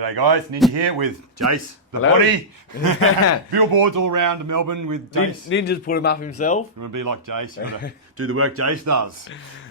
G'day guys, Ninja here with Jace, the Hello. body. Billboards all around Melbourne with Jace. Ninja's put him up himself. You want to be like Jace, you want to do the work Jace does.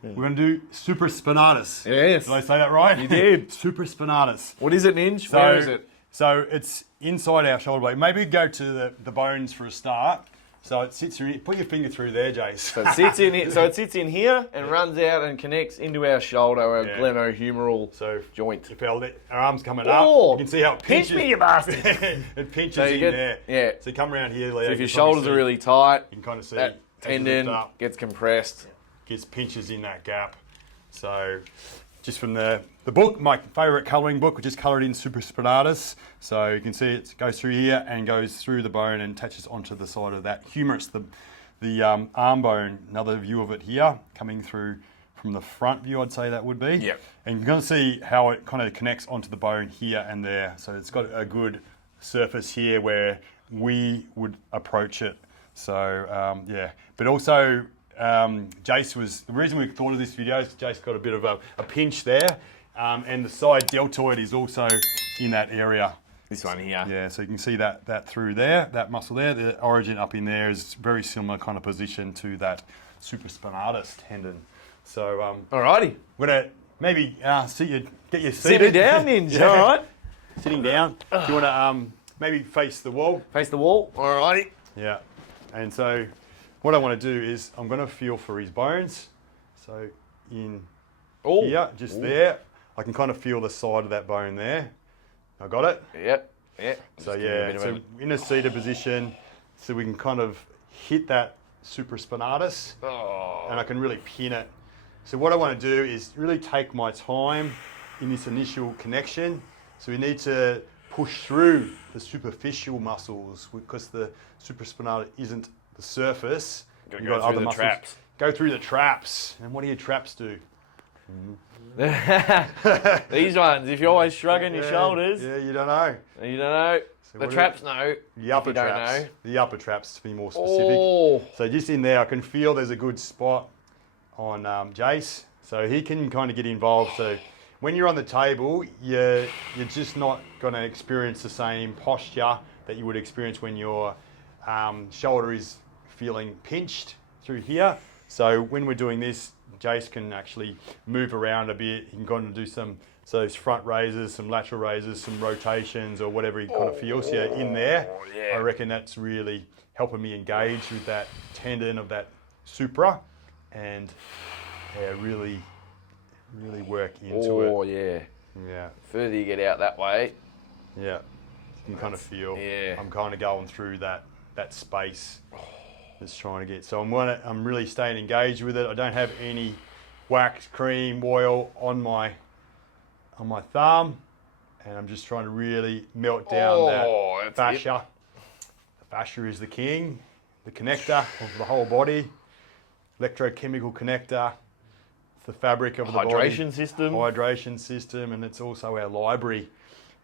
We're going to do supraspinatus. Yes. Did I say that right? You did. Supraspinatus. What is it, Ninja? Where is it? So it's inside our shoulder blade. Maybe go to the bones for a start. So it sits through, put your finger through there, Jace. So it sits in. So it sits in here and runs out and connects into our shoulder, our glenohumeral joint. If our arm's coming up, you can see how it pinches. Pinch me, you bastard! It pinches So you in get- there. yeah. So you come around here, Leo. So if your shoulders are really tight, you can kind of see that tendon gets compressed. gets pinches in that gap. So just from the book, my favourite colouring book, which is coloured in supraspinatus. So you can see it goes through here and goes through the bone and attaches onto the side of that humerus, the arm bone. Another view of it here, coming through from the front view, I'd say that would be. Yep. And you're going to see how it kind of connects onto the bone here and there. So it's got a good surface here where we would approach it. So yeah, but also Jace was, the reason we thought of this video is Jace got a bit of a pinch there, and the side deltoid is also in that area. This one here. Yeah, so you can see that through there, that muscle there, the origin up in there is very similar kind of position to that supraspinatus tendon. So Alrighty. we're gonna maybe get you seated. Sit me down, Ninja. Yeah. All right. Sitting down. Do you want to maybe face the wall? Face the wall. Alrighty. Yeah. And so what I want to do is I'm going to feel for his bones. So in here, just there, I can kind of feel the side of that bone there. I got it? Yep. Yep. So yeah, so in a seated position, so we can kind of hit that supraspinatus, and I can really pin it. So what I want to do is really take my time in this initial connection. So we need to push through the superficial muscles because the supraspinatus isn't the surface. You've got other muscles. Traps. Go through the traps. And what do your traps do? These ones, if you're always shrugging your shoulders. Yeah, you don't know. You don't know. So The traps know. The upper if you don't traps. know. The upper traps, to be more specific. Oh. So just in there, I can feel there's a good spot on Jace. So he can kind of get involved. So when you're on the table, you're just not going to experience the same posture that you would experience when your shoulder is feeling pinched through here. So when we're doing this, Jace can actually move around a bit. He can kind of do some those front raises, some lateral raises, some rotations or whatever he kind of feels here in there. Yeah. I reckon that's really helping me engage with that tendon of that supra and really work into it. Oh, yeah. Yeah. Further you get out that way. Yeah. You can kind of feel. Yeah. I'm kind of going through that space. Just trying to get. So I'm really staying engaged with it. I don't have any wax, cream, oil on my thumb, and I'm just trying to really melt down that fascia. The fascia is the king, the connector of the whole body, electrochemical connector. It's the fabric of the body. Hydration system, and it's also our library.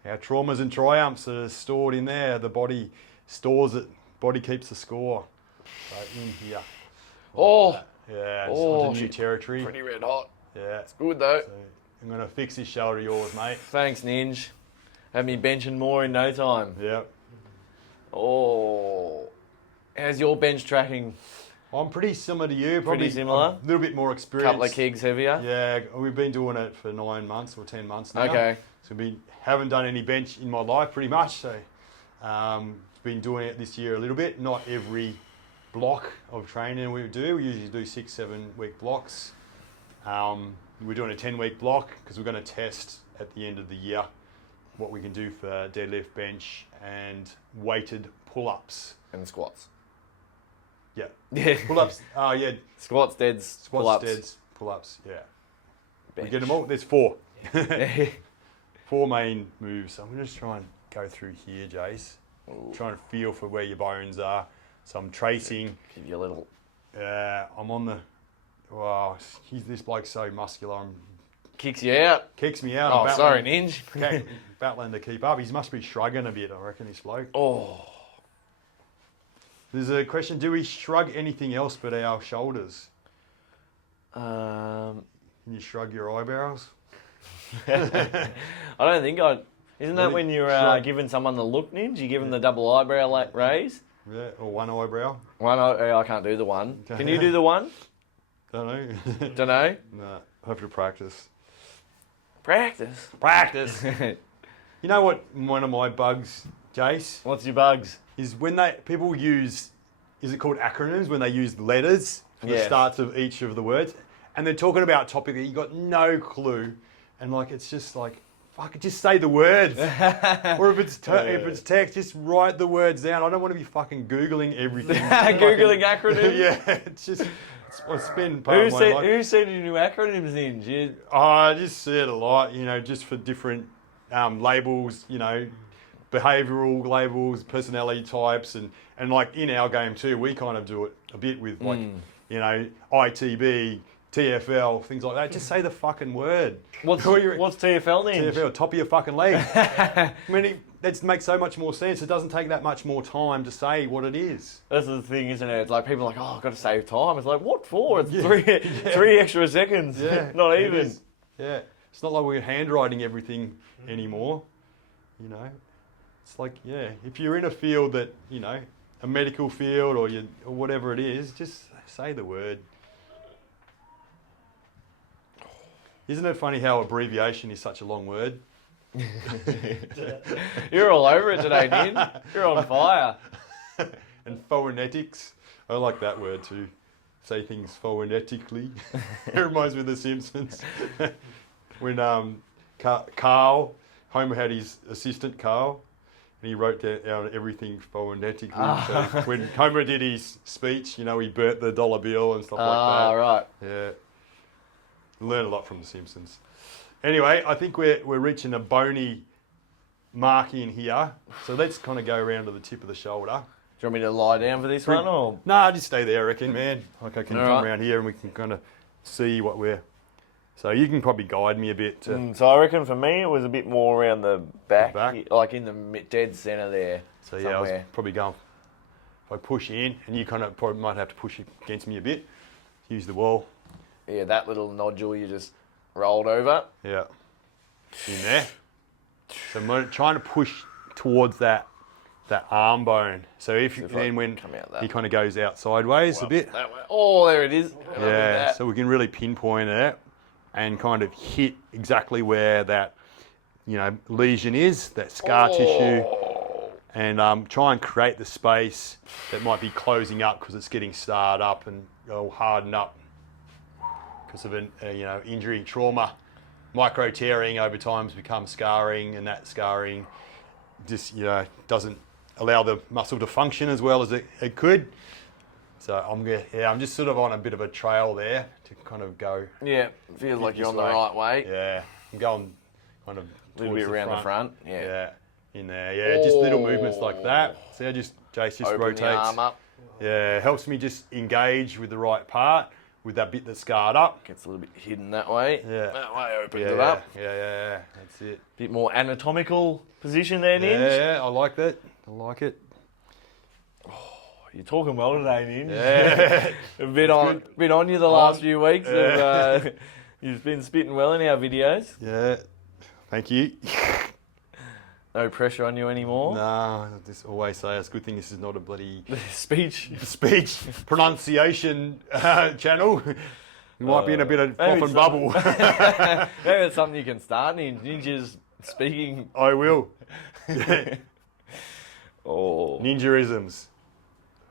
Our traumas and triumphs are stored in there. The body stores it. Body keeps the score. So in here. Yeah, it's onto new territory. Pretty red hot. Yeah. It's good though. So I'm going to fix this shoulder of yours, mate. Thanks, Ninj. Have me benching more in no time. Yeah. Oh. How's your bench tracking? I'm pretty similar to you. Probably Pretty similar? A little bit more experienced. Couple of kegs heavier? Yeah, we've been doing it for 9 months or 10 months now. Okay. So haven't done any bench in my life pretty much. So been doing it this year a little bit. Not every block of training we do. We usually do 6-7 week blocks. We're doing a 10-week block because we're going to test at the end of the year what we can do for deadlift, bench, and weighted pull-ups. And squats. Yeah. Yeah. Pull-ups. Oh, yeah. Squats, deads, Squats, pull-ups. deads, pull-ups. Yeah. Bench. We get them all. There's 4. 4 main moves. So I'm going to just try and go through here, Jace. Trying to feel for where your bones are. So I'm tracing. Give you a little. I'm on the. Wow, this bloke's so muscular. Kicks you out. Kicks me out. Oh, sorry, Ninj. Battling to keep up. He must be shrugging a bit, I reckon, this bloke. Oh. There's a question, do we shrug anything else but our shoulders? Can you shrug your eyebrows? I don't think I'd... Isn't that when you're giving someone the look, Ninja? You give them the double eyebrow raise? Yeah, or one eyebrow. I can't do the one. Can you do the one? Don't know. Don't know? No, have to practice. Practice? Practice. You know what one of my bugs, Jace? What's your bugs? Is when people use, is it called acronyms? When they use letters for the starts of each of the words. And they're talking about a topic that you got no clue. And like, it's just like, fuck, just say the words. Or if it's text, just write the words down. I don't want to be fucking Googling everything. Googling acronyms? Yeah, it's just, I spend part Who of my life. Who said you knew acronyms in? I just see it a lot, just for different labels, behavioural labels, personality types, and like in our game too, we kind of do it a bit with like, ITB, TFL, things like that. Just say the fucking word. What's TFL then? TFL, top of your fucking leg. I mean, that makes so much more sense. It doesn't take that much more time to say what it is. That's the thing, isn't it? It's like people are like, I've got to save time. It's like, what for? It's three extra seconds. Yeah, not even. Yeah. It's not like we're handwriting everything anymore. It's like, if you're in a field that, a medical field or whatever it is, just say the word. Isn't it funny how abbreviation is such a long word? You're all over it today, Nin. You're on fire. And phonetics. I like that word too. Say things phonetically. It reminds me of The Simpsons. When Carl, Homer had his assistant Carl, and he wrote down everything phonetically. So when Homer did his speech, he burnt the dollar bill and stuff like that. Ah, right. Yeah. Learn a lot from The Simpsons. Anyway, I think we're reaching a bony mark in here. So let's kind of go around to the tip of the shoulder. Do you want me to lie down for this one? Or? Nah, just stay there, I reckon, man. Like I can come around here and we can kind of see what we're... So you can probably guide me a bit. So I reckon for me it was a bit more around the back. Like in the dead centre there. So yeah, I was probably going... If I push in, and you kind of probably might have to push against me a bit. Use the wall. Yeah, that little nodule you just rolled over. Yeah. In there. So I'm trying to push towards that arm bone. So when he kind of goes out sideways a bit. That way. Oh, there it is. Yeah, so we can really pinpoint it and kind of hit exactly where that, lesion is, that scar tissue, and try and create the space that might be closing up because it's getting starred up and hardened up because of an injury, trauma. Micro tearing over time has become scarring, and that scarring just doesn't allow the muscle to function as well as it could. So I'm just sort of on a bit of a trail there to kind of go. Yeah, feels like you're on the right way. Yeah, I'm going kind of a little bit around the front. Yeah, in there. Yeah, just little movements like that. See how Jace just open rotates. The arm up. Yeah, it helps me just engage with the right part. With that bit that's scarred up. Gets a little bit hidden that way. Yeah. That way opens it up. Yeah. That's it. Bit more anatomical position there, Ninj. Yeah, I like that. I like it. Oh, you're talking well today, Ninj. Yeah. a bit on you the last few weeks. You've been spitting well in our videos. Yeah. Thank you. No pressure on you anymore? No, I just always say it's a good thing this is not a bloody... speech pronunciation channel. You might be in a bit of fluff and bubble. Maybe that's something you can start in. Ninja's speaking. I will. Oh. Ninjaisms.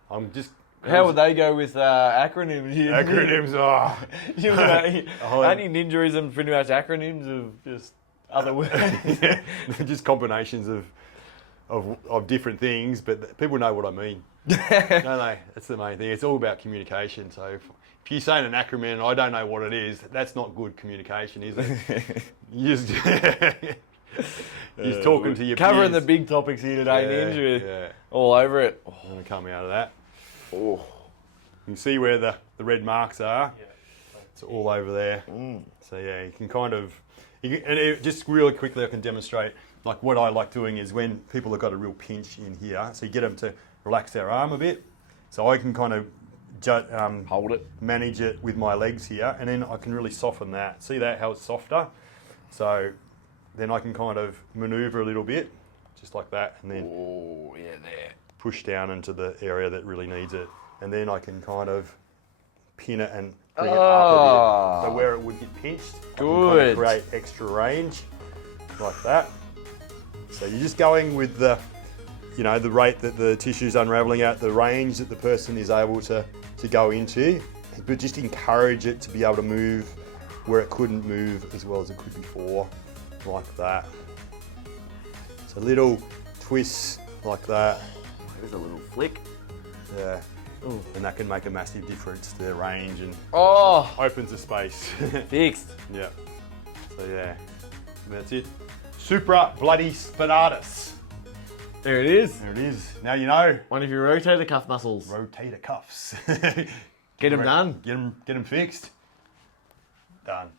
I'm just... How would they go with acronyms? Acronyms, Only ninjaisms pretty much acronyms of just... other words. Just combinations of different things, but people know what I mean. Don't they? That's the main thing. It's all about communication. So if you say an acronym and I don't know what it is, that's not good communication, is it? You're just talking to your covering peers. the big topics here today, Ninja. All over it. I'm going to come out of that. Oh. You can see where the red marks are. It's all over there. So yeah, you can kind of... just really quickly, I can demonstrate, like what I like doing is when people have got a real pinch in here, so you get them to relax their arm a bit. So I can kind of hold it, manage it with my legs here, and then I can really soften that. See that, how it's softer? So then I can kind of maneuver a little bit, just like that, and then there. push down into the area that really needs it. And then I can kind of pin it and bring it up a bit. So where it would get pinched, I can kind of create extra range, like that. So you're just going with the, you know, the rate that the tissue's unraveling at, the range that the person is able to go into, but just encourage it to be able to move where it couldn't move as well as it could before, like that. So little twists like that. There's a little flick. Yeah. Ooh. And that can make a massive difference to their range and opens the space. Fixed. Yeah. So yeah, and that's it. SUPRASPINATUS. There it is. There it is. Now you know. One of your rotator cuff muscles. Rotator cuffs. Get them done. Get them fixed. Done.